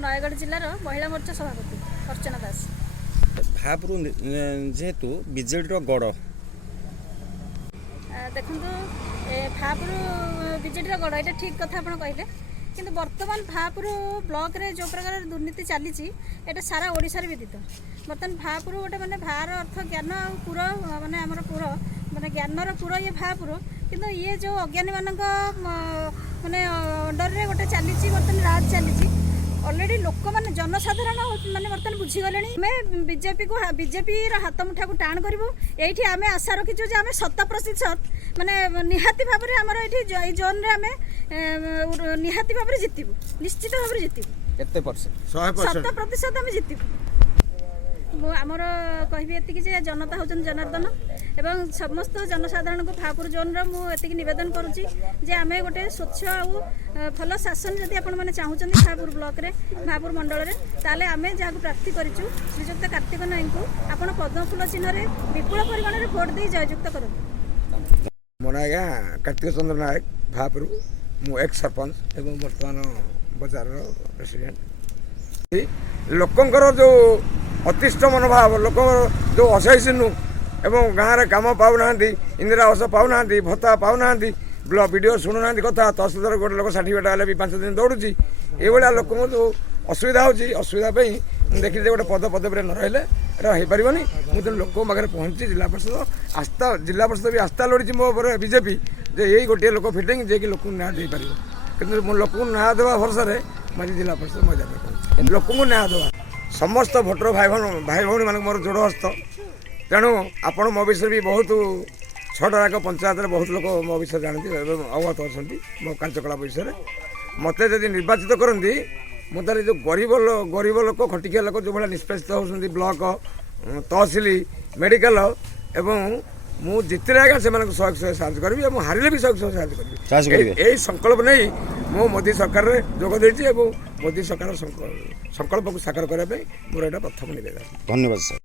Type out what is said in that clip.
नयगढ़ जिलार महिला मोर्चा सभापति अर्चना दास। भापुर जेहेतु विजेडर गड़ देखु भापुर विजेडर गड़ ये ठीक कथा आप कहले कि बर्तमान भापुर ब्लॉक रे जो प्रकार दुर्नीति चली एटा सारा ओडिशा रे विदित। बर्तमान भापुर गोटे माने भार अर्थ ज्ञान पुर माने आमर पुर माने ज्ञानर पुर ये भापुर किंतु ये जो अज्ञानी मानक माने अंडर रे गोटे चली बर्तमान राज चली ऑलरेडी लोक मैंने जनसाधारण मैंने बर्तमान बुझीगले आम बीजेपी को बीजेपी हाथ मुठा को टाण करूँ ये आम आशा रखीचु 100% माने निहाती भाव में आमर ये जोन रे आम निहाती भाव में जितबू निश्चित भाव में जितबू 100% आम जितबू। आमर कहबी एतिकी जे जनता होचन जनार्दन एवं समस्त जनसाधारण को भापुर जोन मुझे नवेदन करुच्ची जे आम गोटे स्वच्छ आउ भल शासन जदि आपण मैंने चाहूँ भापुर ब्लॉक रे भापुर मंडल रे ताले आम जहाँ प्रार्थी करूँ श्रीजुक्त कार्तिक नायक को आपण पद्मफूल चिन्ह विपुल परिमाण में भोट दे जययुक्त करूँ। मोर आज्ञा कार्तिक चंद्र नायक भापुर मु एक्स सरपंच एवं बर्तमान बजार प्रेसिडेंट लोकंकर जो अतिष्ठ मनोभाव लोक जो असहिष्णु एवं गाँव में कम पाऊना इंदिरा आवास पाऊना भत्ता पाऊना वीडियो शुणुना कथा तहसीलदार गोटे लोक 60 बेटा भी 5 दिन दौड़ुची ये लोक जो असुविधा होसुविधा देखिए गोटे पद पदवी न रही पारनि मुझे लोक पाखे पहुँची जिला परिषद आस्था जिला परिषद भी आस्था लड़ी मो बीजेपी जे यही गोटे लोक फिटिंग जे कि लोक न्याय दे पार कि लोक न्याय देवा भरसा मुझे जिला परिषद मैदान लोक न्याय देवा समस्त भोटर भाई भौणी मान मोर जोड़ हस्त तेणु आपण मो विषय भी बहुत 6टाक पंचायत बहुत लोग मो विषय जानती अवगत अच्छा मो कार्यकलाप विषय में मत जब निर्वाचित करती मुझे जो गरीब लोक खटिकिया लोक जो भाई निष्पेषित होती ब्लॉक तहसिल मेडिकल एवं मु जितने आगे से 100 साहय करी और हारे भी 100 साहय करी यही संकल्प नहीं मो मोदी सरकार में जोग देती मोदी सरकार संकल्प को साकार करने मोर यहाँ प्रथम निवेदन। धन्यवाद सर।